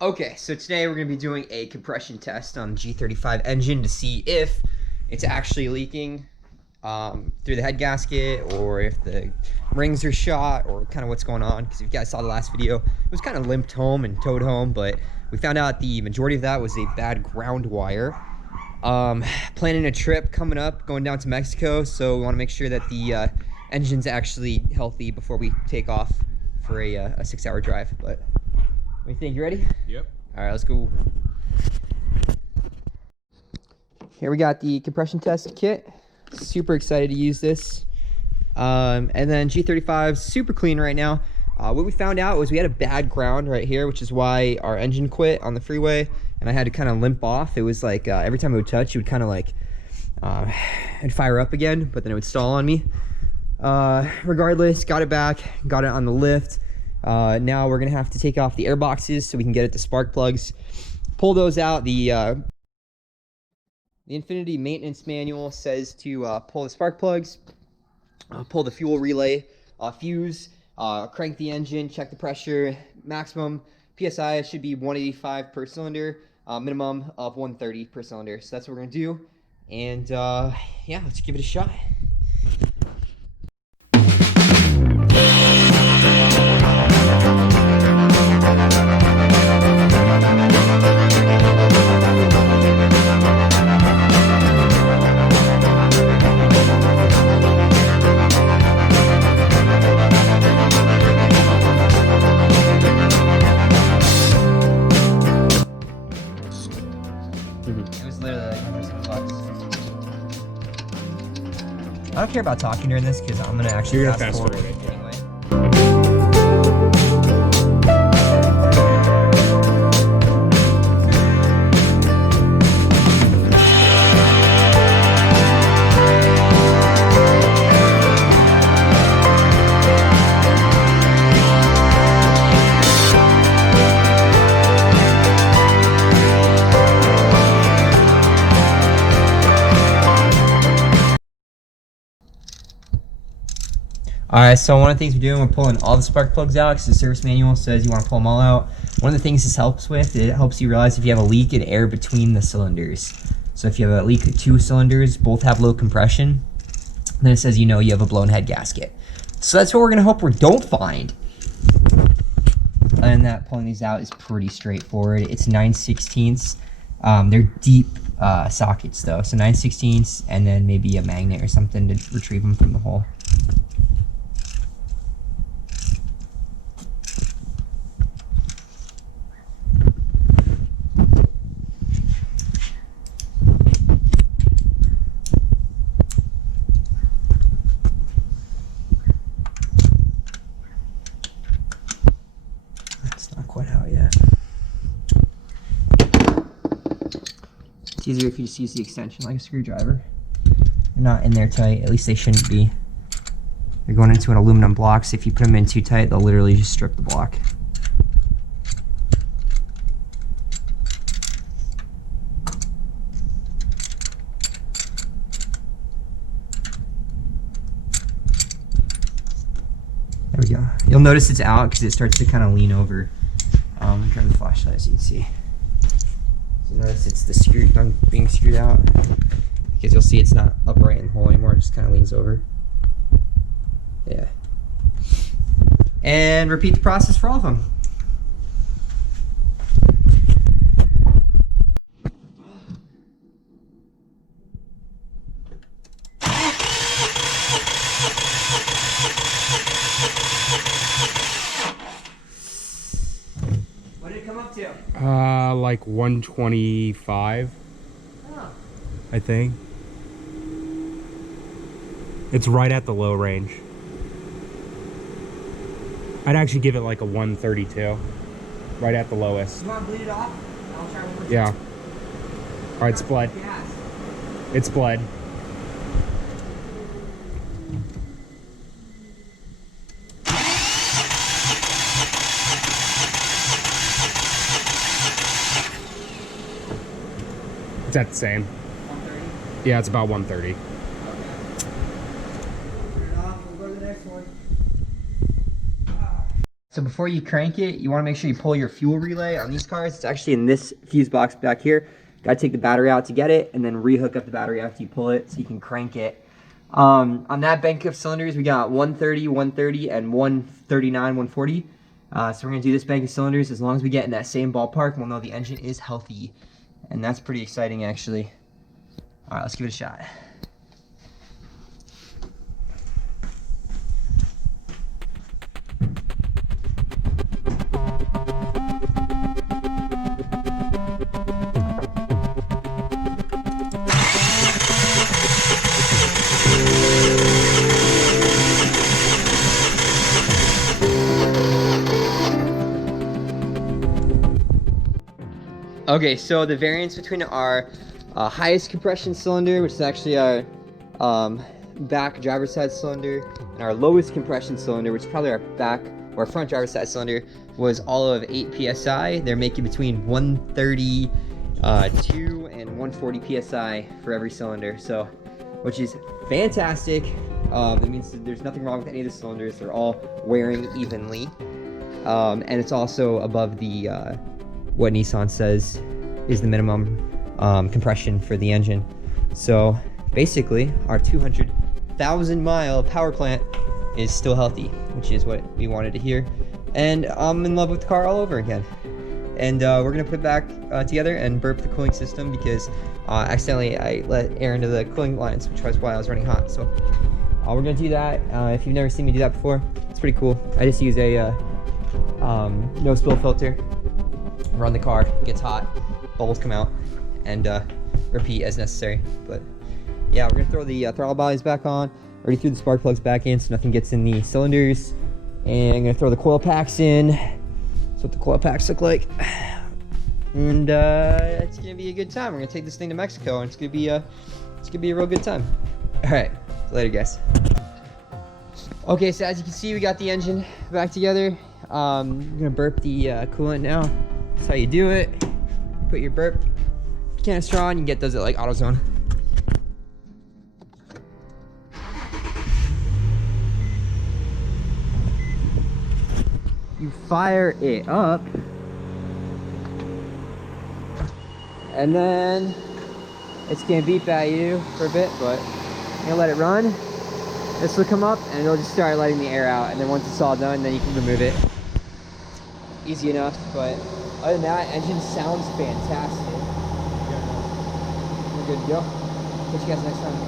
Okay, so today we're going to be doing a compression test on the G35 engine to see if it's actually leaking through the head gasket, or if the rings are shot, or kind of what's going on. Because if you guys saw the last video, it was kind of limped home and towed home, but we found out the majority of that was a bad ground wire. Planning a trip coming up, going down to Mexico, so we want to make sure that the engine's actually healthy before we take off for a 6-hour drive. But what do you think? You ready? Yep. All right, let's go. Here we got the compression test kit. Super excited to use this. And then G35's super clean right now. What we found out was we had a bad ground right here, which is why our engine quit on the freeway, and I had to kind of limp off. It was like every time it would touch, it would kind of like it'd fire up again, but then it would stall on me. Regardless, got it back, got it on the lift. Now we're gonna have to take off the air boxes so we can get at the spark plugs, pull those out. The Infiniti maintenance manual says to pull the spark plugs, pull the fuel relay fuse, crank the engine, check the pressure. Maximum PSI should be 185 per cylinder, minimum of 130 per cylinder. So that's what we're gonna do, and yeah, let's give it a shot. It was literally like $100. I don't care about talking during this because I'm gonna actually fast forward it anyway. Alright, so one of the things we're doing, we're pulling all the spark plugs out because the service manual says you want to pull them all out. One of the things this helps with, it helps you realize if you have a leak in air between the cylinders. So if you have a leak of 2 cylinders, both have low compression, then it says you know you have a blown head gasket. So that's what we're going to hope we don't find. And that pulling these out is pretty straightforward. It's 9/16. They're deep sockets though, so 9/16 and then maybe a magnet or something to retrieve them from the hole. Quite out yet. It's easier if you just use the extension like a screwdriver. They're not in there tight, at least they shouldn't be. They're going into an aluminum block, so if you put them in too tight, they'll literally just strip the block. There we go. You'll notice it's out because it starts to kind of lean over. Grab the flashlight so you can see. So notice it's the screw being screwed out, because you'll see it's not upright in the hole anymore. It just kind of leans over. Yeah. And repeat the process for all of them. What did it come up to? Like 125. Oh. I think. It's right at the low range. I'd actually give it like a 132. Right at the lowest. You want to bleed it off? I'll try one more time. Yeah. Alright, it's blood. Gas. It's blood. It's at the same. 130? Yeah, it's about 130. Okay. Turn it off. We'll go to the next one. So before you crank it, you want to make sure you pull your fuel relay on these cars. It's actually in this fuse box back here. Got to take the battery out to get it, and then rehook up the battery after you pull it so you can crank it. On that bank of cylinders, we got 130, 130, and 139, 140. So we're going to do this bank of cylinders. As long as we get in that same ballpark, we'll know the engine is healthy. And that's pretty exciting, actually. All right, let's give it a shot. Okay, so the variance between our highest compression cylinder, which is actually our back driver's side cylinder, and our lowest compression cylinder, which is probably our back or front driver's side cylinder, was all of 8 psi. They're making between 132 and 140 psi for every cylinder, so which is fantastic. That means that there's nothing wrong with any of the cylinders. They're all wearing evenly, and it's also above the what Nissan says is the minimum compression for the engine. So basically, our 200,000 mile power plant is still healthy, which is what we wanted to hear. And I'm in love with the car all over again. And we're gonna put it back together and burp the cooling system because accidentally I let air into the cooling lines, which was why I was running hot. So we're gonna do that. If you've never seen me do that before, it's pretty cool. I just use a no spill filter. Run the car, gets hot, bubbles come out, and repeat as necessary. But yeah, we're gonna throw the throttle bodies back on. Already threw the spark plugs back in so nothing gets in the cylinders. And I'm gonna throw the coil packs in. That's what the coil packs look like. And it's gonna be a good time. We're gonna take this thing to Mexico, and it's gonna be a real good time. All right, later, guys. Okay, so as you can see, we got the engine back together. We're gonna burp the coolant now. That's how you do it. You put your burp canister on. You can get those at like AutoZone. You fire it up, and then it's gonna beep at you for a bit, but you're gonna let it run. This will come up and it'll just start letting the air out, and then once it's all done, then you can remove it. Easy enough, but other than that, engine sounds fantastic. We're good to go. Catch you guys next time.